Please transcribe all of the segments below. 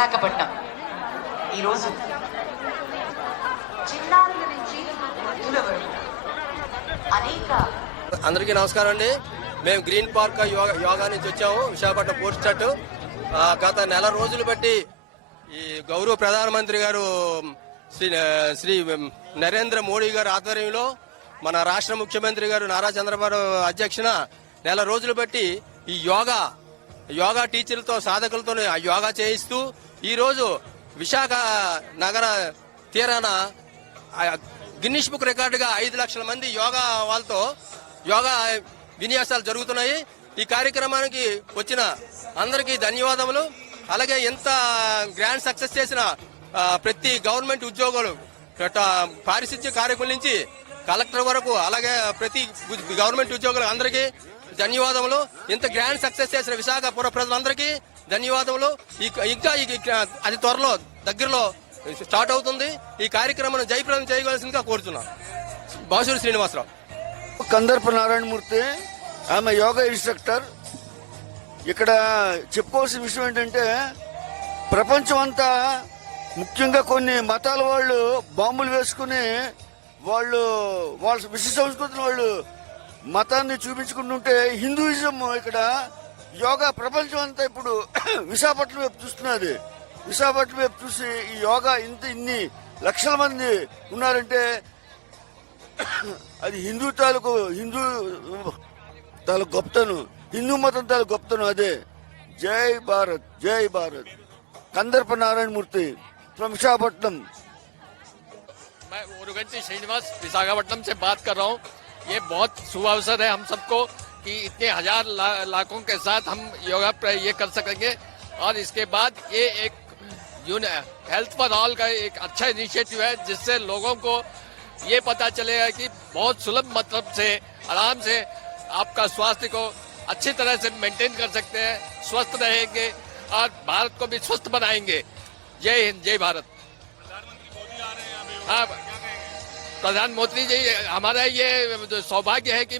విశాఖపట్నం ఈరోజు చిన్నారుల నుంచి వృద్ధుల వరకు అనేక అందరికీ నమస్కారం అండి. మేము గ్రీన్ పార్క్ యోగా నుంచి వచ్చాము, విశాఖపట్నం పోస్ట్ స్టార్ట్. గత నెల రోజులు బట్టి ఈ గౌరవ ప్రధానమంత్రి గారు శ్రీ నరేంద్ర మోడీ గారి ఆధ్వర్యంలో మన రాష్ట్ర ముఖ్యమంత్రి గారు నారా చంద్రబాబు అధ్యక్షన నెల రోజులు బట్టి ఈ యోగా టీచర్లతో సాధకులతో యోగా చేయిస్తూ ఈరోజు విశాఖ నగర తీరాన గిన్నిస్ బుక్ రికార్డుగా 5 లక్షల మంది యోగా విన్యాసాలు జరుగుతున్నాయి. ఈ కార్యక్రమానికి వచ్చిన అందరికీ ధన్యవాదములు. అలాగే ఎంత గ్రాండ్ సక్సెస్ చేసిన ప్రతి గవర్నమెంట్ ఉద్యోగులు, పారిశుద్ధ్య కార్యక్రమం నుంచి కలెక్టర్ వరకు, అలాగే ప్రతి గవర్నమెంట్ ఉద్యోగులు అందరికీ ధన్యవాదములు. ఇంత గ్రాండ్ సక్సెస్ చేసిన విశాఖపుర ప్రజలందరికీ ధన్యవాదములు. ఇంకా అది త్వరలో దగ్గరలో స్టార్ట్ అవుతుంది. ఈ కార్యక్రమం జయప్రదం చేయవలసిందిగా కోరుతున్నాం. బాసూరి శ్రీనివాసరావు. కందర్ప నారాయణమూర్తి, ఆమె యోగా ఇన్స్ట్రక్టర్. ఇక్కడ చెప్పుకోవాల్సిన విషయం ఏంటంటే, ప్రపంచం అంతా ముఖ్యంగా కొన్ని మతాల వాళ్ళు బాంబులు వేసుకుని వాళ్ళ విశ్వ సంస్కృతిని వాళ్ళు మతాన్ని చూపించుకుంటుంటే, హిందూయిజం ఇక్కడ యోగా ప్రపంచం అంతా ఇప్పుడు విశాఖపట్నం వైపు చూస్తున్నది. విశాఖపట్నం వైపు చూసి ఈ యోగా ఇన్ని లక్షల మంది ఉన్నారంటే అది హిందూ తాలూకు గొప్పతనం, హిందూ మతం తాలూకు గొప్పతనం అదే. జై భారత్, జై భారత్. కందర్ప నారాయణమూర్తి फ्रॉम विशाखापट्टनम। मैं ओरुगंटी श्रीनिवास विशाखापट्टनम से बात कर रहा हूँ। ये बहुत शुभ अवसर है हम सबको कि इतने हजार लाखों के साथ हम योगा ये कर सकेंगे। और इसके बाद ये एक हेल्थ फॉर ऑल का एक अच्छा इनिशिएटिव है, जिससे लोगों को ये पता चलेगा कि बहुत सुलभ मतलब से आराम से आपका स्वास्थ्य को अच्छी तरह से मेंटेन कर सकते हैं, स्वस्थ रहेंगे और भारत को भी स्वस्थ बनाएंगे। जय हिंद, जय भारत। हाँ, प्रधानमंत्री जी, हमारा ये सौभाग्य है कि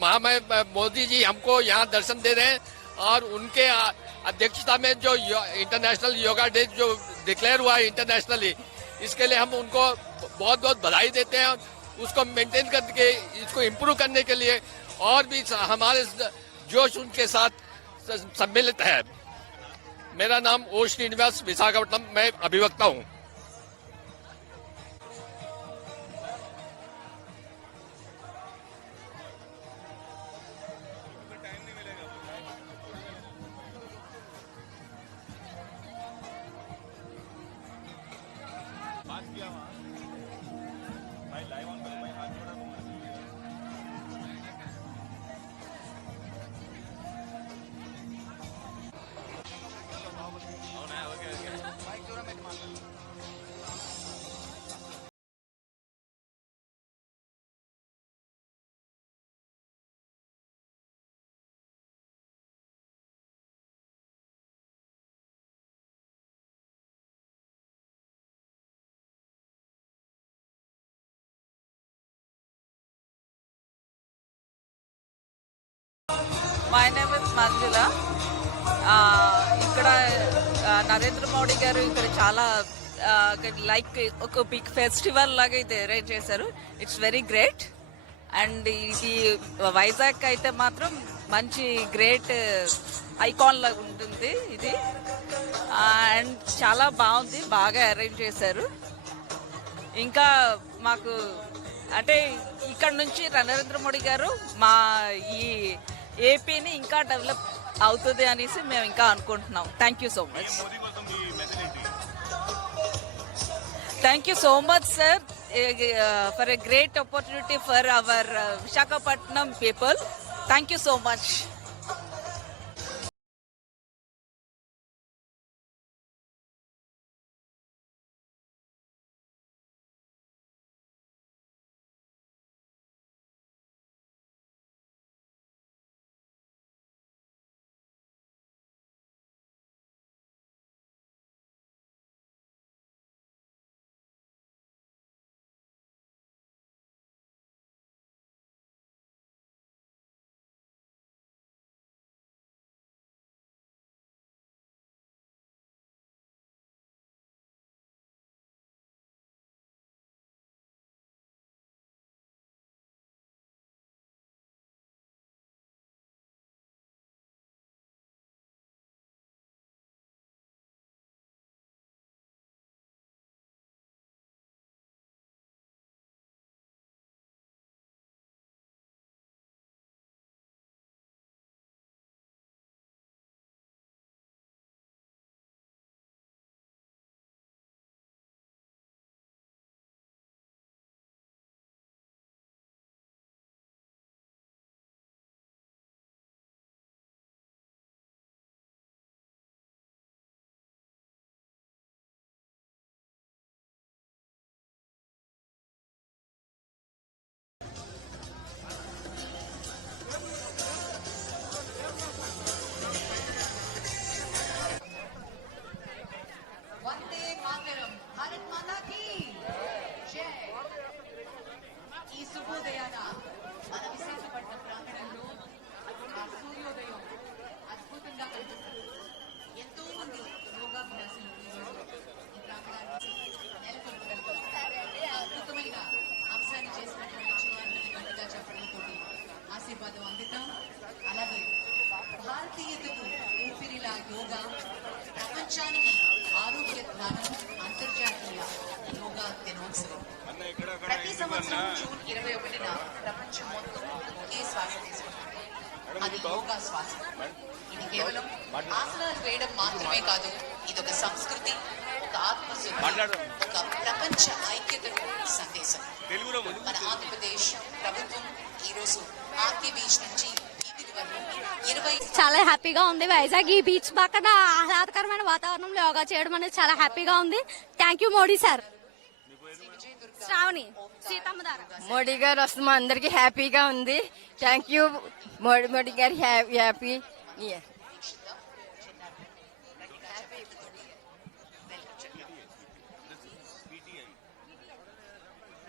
महामहिम मोदी जी हमको यहाँ दर्शन दे रहे हैं और उनके अध्यक्षता में जो इंटरनेशनल योगा डे जो डिक्लेयर हुआ है इंटरनेशनली, इसके लिए हम उनको बहुत बहुत बधाई देते हैं। उसको मेंटेन करके इसको इम्प्रूव करने के लिए और भी हमारे जोश उनके साथ सम्मिलित है। मेरा नाम ओ श्रीनिवास विशाखापट्टनम, मैं अभिवक्ता हूँ। మై నేమ్ ఇస్ మంజుల. ఇక్కడ నరేంద్ర మోడీ గారు ఇక్కడ చాలా లైక్ ఒక బిగ్ ఫెస్టివల్ లాగా ఇది అరేంజ్ చేశారు. It's very great. అండ్ ఇది వైజాగ్ అయితే మాత్రం మంచి గ్రేట్ ఐకాన్ లాగా ఉంటుంది ఇది. అండ్ చాలా బాగుంది, బాగా అరేంజ్ చేశారు. ఇంకా మాకు అంటే ఇక్కడ నుంచి నరేంద్ర మోడీ గారు మా ఈ ఏపీని ఇంకా డెవలప్ అవుతుంది అనేసి మేము ఇంకా అనుకుంటున్నాం. Thank you so much. Thank you so much sir for a great opportunity for hour Visakhapatnam people. Thank you so much. వాగ్దానం అంతర్జాతీయ యోగా దినోత్సవం. ప్రతి సంవత్సరం జూన్ 21న ప్రపంచం మొత్తం ఒకే శ్వాస తీసుకుంటుంది. అది యోగా శ్వాస. ఇది కేవలం ఆసనాలు వేయడం మాత్రమే కాదు, ఇది ఒక సంస్కృతి, ఒక ఆత్మశుద్ధి, ఒక ప్రపంచ ఐక్యతకు సందేశం. మన ఆంధ్రప్రదేశ్ ప్రభుత్వం ఈరోజు ఆర్కే బీచ్ నుంచి బీబీ వరకు 20 చాలా హ్యాపీగా ఉంది. వైజాగ్ ఈ బీచ్ పక్కన ఆహ్లాదకరమైన వాతావరణంలో యోగా చేయడం అనేది చాలా హ్యాపీగా ఉంది. Thank you Modi sir. Sravani Seethammadhara. Modi గారు వస్తే మా అందరికి హ్యాపీగా ఉంది. థ్యాంక్ యూ మోడీ గారు. హ్యాపీ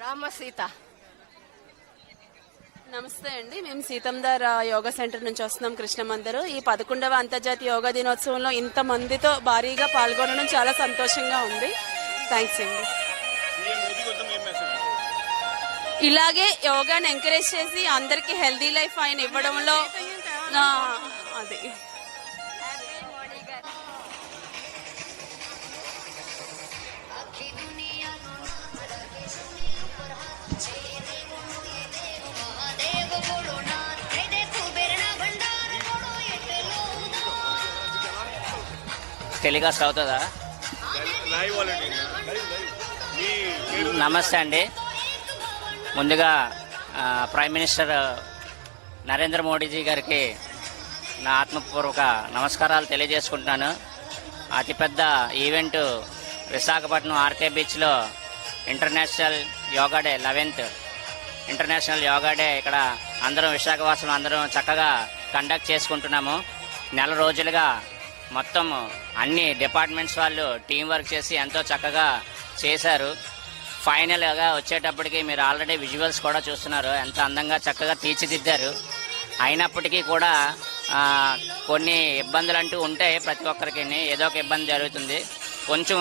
రామ సీత. నమస్తే అండి, మేము సీతందార్ యోగా సెంటర్ నుంచి వస్తున్నాం, కృష్ణమందిర్. ఈ 11వ అంతర్జాతీయ యోగా దినోత్సవంలో ఇంతమందితో భారీగా పాల్గొనడం చాలా సంతోషంగా ఉంది. థ్యాంక్స్ అండి. ఇలాగే యోగాని ఎంకరేజ్ చేసి అందరికి హెల్దీ లైఫ్ ఆయన ఇవ్వడంలో అది టెలికాస్ట్ అవుతుందా? నమస్తే అండి. ముందుగా ప్రైమ్ మినిస్టర్ నరేంద్ర మోడీజీ గారికి నా ఆత్మపూర్వక నమస్కారాలు తెలియజేసుకుంటున్నాను. అతిపెద్ద ఈవెంట్ విశాఖపట్నం ఆర్కే బీచ్లో international yoga day, 11th international yoga day ఇక్కడ అందరం విశాఖవాసులు అందరం చక్కగా కండక్ట్ చేసుకుంటున్నాము. నెల రోజులుగా మొత్తం అన్ని డిపార్ట్మెంట్స్ వాళ్ళు టీం వర్క్ చేసి ఎంతో చక్కగా చేశారు. ఫైనల్గా వచ్చేటప్పటికి మీరు ఆల్రెడీ విజువల్స్ కూడా చూస్తున్నారు, ఎంత అందంగా చక్కగా తీర్చిదిద్దారు. అయినప్పటికీ కూడా కొన్ని ఇబ్బందులు అంటూ ఉంటాయి, ప్రతి ఒక్కరికి ఏదో ఒక ఇబ్బంది జరుగుతుంది. కొంచెం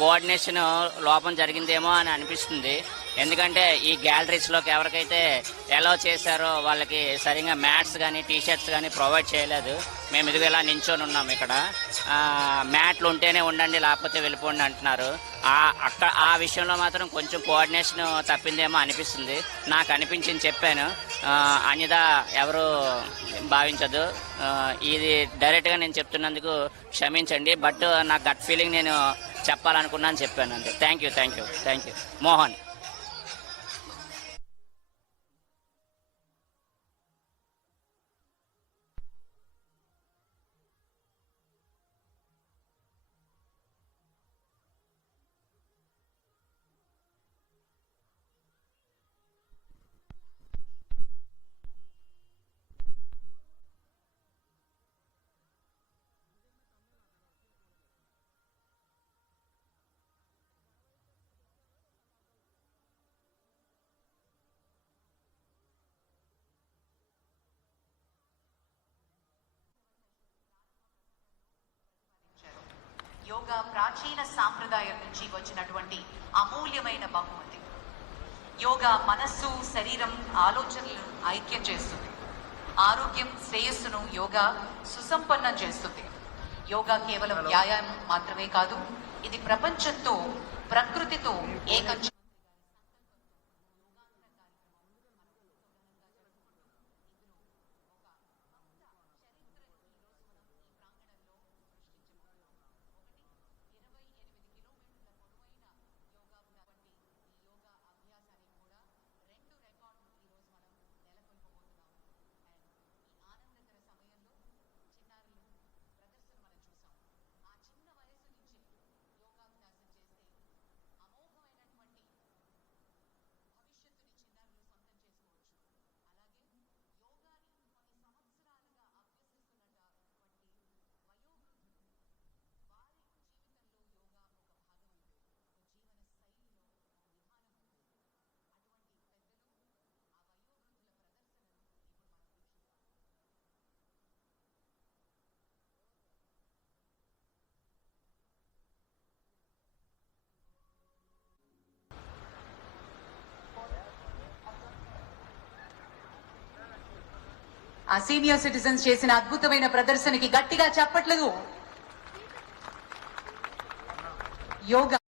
కోఆర్డినేషన్ లోపం జరిగిందేమో అని అనిపిస్తుంది. ఎందుకంటే ఈ గ్యాలరీస్లోకి ఎవరికైతే అలౌ చేశారో వాళ్ళకి సరిగ్గా మ్యాట్స్ కానీ టీషర్ట్స్ కానీ ప్రొవైడ్ చేయలేదు. మేము ఇదిగో ఇలా నించొని ఉన్నాం. ఇక్కడ మ్యాట్లు ఉంటేనే ఉండండి లేకపోతే వెళ్ళిపోండి అంటున్నారు. ఆ విషయంలో మాత్రం కొంచెం కోఆర్డినేషన్ తప్పిందేమో అనిపిస్తుంది. నాకు అనిపించింది చెప్పాను, అన్యదా ఎవరు భావించదు. ఇది డైరెక్ట్గా నేను చెప్తున్నందుకు క్షమించండి. బట్ నా గట్ ఫీలింగ్ నేను చెప్పాలనుకున్నాను, చెప్పాను అంతే. Thank you. మోహన్. యోగా ప్రాచీన సాంప్రదాయం నుంచి వచ్చినటువంటి అమూల్యమైన బహుమతి. యోగా మనస్సు, శరీరం, ఆలోచనలను ఐక్యం చేస్తుంది. ఆరోగ్యం, శ్రేయస్సును యోగా సుసంపన్నం చేస్తుంది. యోగా కేవలం వ్యాయామం మాత్రమే కాదు, ఇది ప్రపంచంతో, ప్రకృతితో ఏకం. ఆ సీనియర్ సిటిజన్స్ చేసిన అద్భుతమైన ప్రదర్శనకి గట్టిగా చప్పట్లు. యోగా